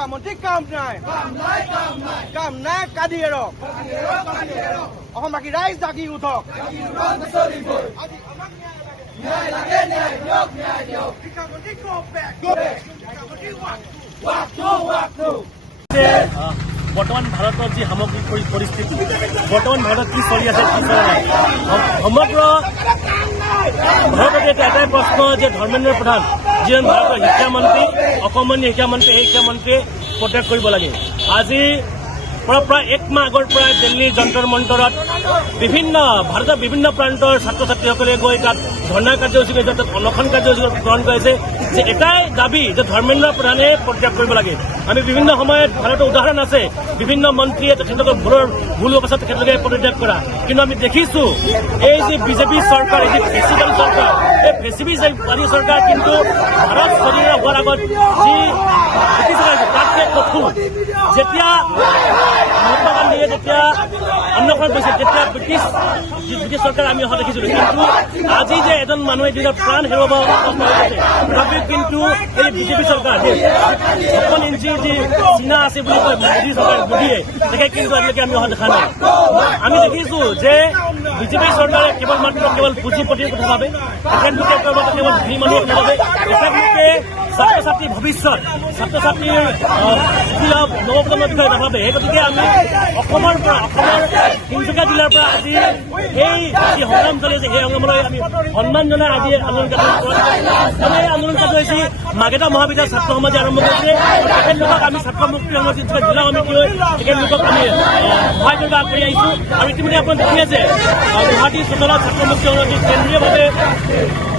শিক্ষামন্ত্ৰী কাম নাই কাদি এৰক অসমবাসী ৰাইজ জাগি উঠক শিক্ষামন্ত্ৰী বৰ্তমান ভাৰতৰ যি সামগ্ৰিক পৰিস্থিতি বৰ্তমান ভাৰতত কি চলি আছে কি চলা নাই সমগ্ৰ ভাৰতত এটাই প্ৰশ্ন যে ধৰ্মেন্দ্ৰ প্ৰধান যিজন ভাৰতৰ শিক্ষামন্ত্ৰী অকমানি শিক্ষামন্ত্ৰী সেই শিক্ষামন্ত্ৰীয়ে পদত্যাগ কৰিব লাগে। আজি প্ৰায় এক মাহ আগৰ পৰা দিল্লীৰ যন্তৰ মন্তৰত ভাৰতৰ বিভিন্ন প্ৰান্তৰ ছাত্ৰ ছাত্ৰীসকলে গৈ তাত ধৰ্ণা কাৰ্যসূচী কৰিছে, তাত অনশন কাৰ্যসূচী গ্ৰহণ কৰিছে যে এটাই দাবী যে ধৰ্মেন্দ্ৰ প্ৰধানে পদত্যাগ কৰিব লাগে। আমি বিভিন্ন সময়ত ভাৰতৰ উদাহৰণ আছে বিভিন্ন মন্ত্ৰীয়ে তেখেতলোকৰ ভুল হোৱাৰ পাছত তেখেতলোকে পদত্যাগ কৰা, কিন্তু আমি দেখিছো এই যে বিজেপি চৰকাৰ এই যে ফেচিবাদী চৰকাৰ এই ফেচিবাদী চৰকাৰ কিন্তু ভাৰত স্বাধীন হোৱাৰ আগত যি তাতকৈ কঠোৰ। যেতিয়া মহাত্মা গান্ধীয়ে যেতিয়া অন্বেষণ কৰিছিল তেতিয়া ব্ৰিটিছ চৰকাৰ আমি অহা দেখিছিলো, কিন্তু আজি যে এজন মানুহে নিজৰ প্ৰাণ হেৰুৱাব তথাপিও কিন্তু এই বিজেপি চৰকাৰ 56 ইঞ্চিৰ যি চীনা আছে বুলি কয় মোদী চৰকাৰ মোদীয়ে তেখেত কিন্তু আজিলৈকে আমি অহা দেখা নাই। আমি দেখিছো যে বিজেপি চৰকাৰে কেৱল পুঁজিপতিৰ কথা ভাবে, তেখেতলোকে কেৱল ধনী মানুহৰ কথা ভাবে, তেখেতলোকে ছাত্ৰ ছাত্ৰীৰ ভৱিষ্যত ছাত্ৰ ছাত্ৰীৰ নৱপ্ৰজন্মৰ বিষয়ে নাভাবে। সেই গতিকে আমি অসমৰ তিনিচুকীয়া জিলাৰ পৰা আজি এই যি সংগ্ৰাম চলি আছে সেই সংগ্ৰামলৈ আমি সন্মান জনাই আজি আন্দোলন এই আন্দোলন কাৰ্য হৈছে মাৰ্ঘেটা মহাবিদ্যালয় ছাত্ৰ সমাজে আৰম্ভ কৰিছে। তেখেতলোকক আমি ছাত্ৰ মুক্তি সংঘ তিনিচুকীয়া জিলা সমিতি লৈ তেখেতলোকক আমি সহায় কৰিব আগবাঢ়ি আহিছো। আৰু ইতিমধ্যে আপুনি দেখি আছে গুৱাহাটী চোতলত ছাত্ৰ মুক্তি সংগঠন কেন্দ্ৰীয়ভাৱে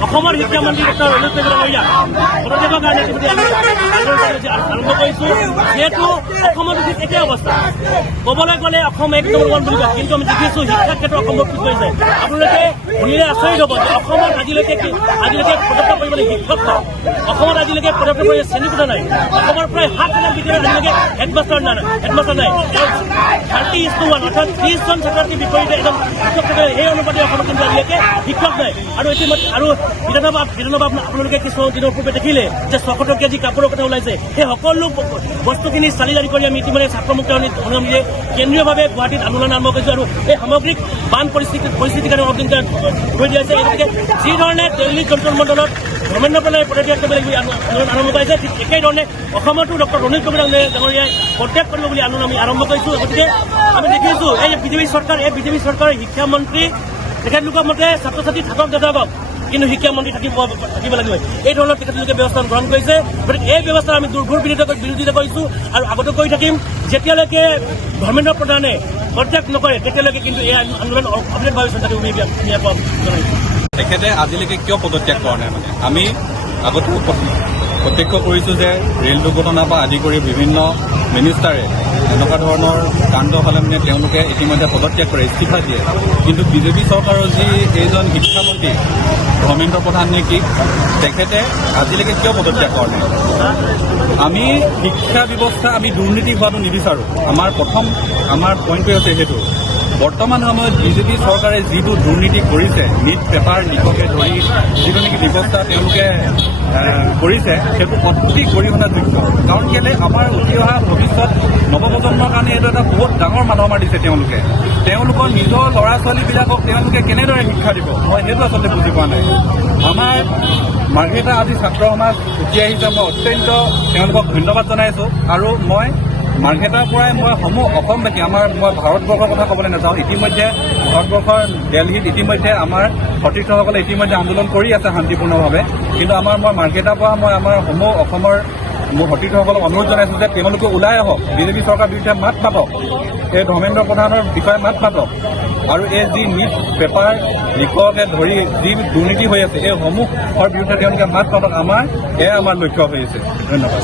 অসমৰ শিক্ষামন্ত্ৰী ডক্টৰ ৰণোজ পেগুৰা মহোদয়া পদত্যাগৰ কাৰণে ইতিমধ্যে আমি আৰম্ভ কৰিছো। যিহেতু অসমত উচিত একেই অৱস্থা, ক'বলৈ গ'লে অসম এক নম্বৰ ওৱান বুলি কয়, কিন্তু আমি দেখিছো শিক্ষাৰ ক্ষেত্ৰত অসমৰ পিছ পৰিছে। আপোনালোকে শুনিলে আচৰিত হ'ব যে অসমত আজিলৈকে পদত্যাগ কৰিবলৈ শিক্ষক নাই, অসমত আজিলৈকে পদত্যাগ কৰিবলৈ শ্ৰেণীকোঠা নাই, অসমৰ প্ৰায় 7 বিদ্যালয়ত আজিলৈকে হেডমাষ্টাৰ নাই 30:1 অৰ্থাৎ 30জন ছাত্ৰছাত্ৰীৰ বিপৰীতে এজন শিক্ষক থাকে। সেই অনুপাতে অসমত কিন্তু আজিলৈকে শিক্ষক নাই। আৰু ইতিমধ্যে আৰু বিধানসভা আপোনালোকে কিছু দিনৰ পূৰ্বে দেখিলে যে 600 টকীয়া যি কাপোৰৰ কথা ওলাইছে সেই সকলো বস্তুখিনি চালি জাৰি কৰি আমি ইতিমধ্যে ছাত্ৰ মুক্তি সংগ্ৰামীয়ে কেন্দ্ৰীয়ভাৱে গুৱাহাটীত আন্দোলন আৰম্ভ কৰিছো আৰু এই সামগ্ৰিক বান পৰিস্থিতিৰ কাৰণে অধিক হৈ দিয়া হৈছে। গতিকে যিধৰণে দিল্লীৰ যন্তৰ মণ্ডলত ধৰ্মেন্দ্ৰ প্ৰধানে পদত্যাগ কৰিব লাগিব আন্দোলন আৰম্ভ কৰিছে, ঠিক একেধৰণে অসমতো ডক্টৰ ৰণোজ পেগুৰা ডাঙৰীয়াই পদত্যাগ কৰিব বুলি আন্দোলন আমি আৰম্ভ কৰিছো। গতিকে আমি দেখিছো এই বিজেপি চৰকাৰৰ শিক্ষামন্ত্ৰী তেখেতলোকৰ মতে ছাত্ৰ ছাত্ৰী থাকক নাথাকক কিন্তু শিক্ষামন্ত্ৰী থাকিব লাগিব, এই ধৰণৰ তেখেতলোকে ব্যৱস্থা গ্ৰহণ কৰিছে। গতিকে এই ব্যৱস্থাৰ আমি দুৰ্ঘৰ বিৰোধিতা কৰিছো আৰু আগতে কৰি থাকিম। যেতিয়ালৈকে ধৰ্মেন্দ্ৰ প্ৰধানে পদত্যাগ নকৰে তেতিয়ালৈকে কিন্তু এই আন্দোলন অবিৰতভাৱে চলি থাকিব বুলি জনাইছো। তেখেতে আজিলৈকে কিয় পদত্যাগ কৰা নাই মানে আমি আগতেও প্ৰত্যক্ষ কৰিছো যে ৰেল দুৰ্ঘটনাৰ পৰা আদি কৰি বিভিন্ন মিনিষ্টাৰে এনেকুৱা ধৰণৰ কাণ্ড হ'লে মানে তেওঁলোকে ইতিমধ্যে পদত্যাগ কৰে, ইস্তিফা দিয়ে। কিন্তু বিজেপি চৰকাৰৰ যি এইজন শিক্ষামন্ত্ৰী ধৰ্মেন্দ্ৰ প্ৰধান নেকি তেখেতে আজিলৈকে কিয় পদত্যাগ কৰা নাই। আমি শিক্ষা ব্যৱস্থা আমি দুৰ্নীতি হোৱাটো নিবিচাৰোঁ। আমাৰ পইণ্টটোৱে হৈছে সেইটো বৰ্তমান সময়ত বিজেপি চৰকাৰে যিটো দুৰ্নীতি কৰিছে নিট পেপাৰ লিককে ধৰি যিটো নেকি ব্যৱস্থা তেওঁলোকে কৰিছে সেইটো অতি গৰিহণাযোগ্য। কাৰণ কেলে আমাৰ উঠি অহা ভৱিষ্যত নৱপ্ৰজন্মৰ কাৰণে এইটো এটা বহুত ডাঙৰ মাধমাৰ দিছে। তেওঁলোকৰ নিজৰ ল'ৰা ছোৱালীবিলাকক তেওঁলোকে কেনেদৰে শিক্ষা দিব মই সেইটো আচলতে বুজি পোৱা নাই। আমাৰ মাৰ্ঘেটা আজি ছাত্ৰ সমাজ উঠি আহিছে, মই অত্যন্ত তেওঁলোকক ধন্যবাদ জনাইছোঁ। আৰু মই মাৰ্ঘেটাৰ পৰাই মই অসমবাসী মই ভাৰতবৰ্ষৰ কথা ক'বলৈ নাযাওঁ, ইতিমধ্যে ভাৰতবৰ্ষৰ দিল্লীত ইতিমধ্যে আমাৰ সতীৰ্থসকলে ইতিমধ্যে আন্দোলন কৰি আছে শান্তিপূৰ্ণভাৱে। কিন্তু মই মাৰ্ঘেটাৰ পৰা মই আমাৰ অসমৰ মোৰ সতীৰ্থসকলক অনুৰোধ জনাইছোঁ যে তেওঁলোকে ওলাই আহক, বিজেপি চৰকাৰৰ বিৰুদ্ধে মাত মাতক, এই ধৰ্মেন্দ্ৰ প্ৰধানৰ বিষয়ে মাত মাতক আৰু এই যি নিট পেপাৰ লিককে ধৰি যি দুৰ্নীতি হৈ আছে এই সমূহৰ বিৰুদ্ধে তেওঁলোকে মাত মাতক। এয়াই আমাৰ লক্ষ্য হৈ আছে। ধন্যবাদ।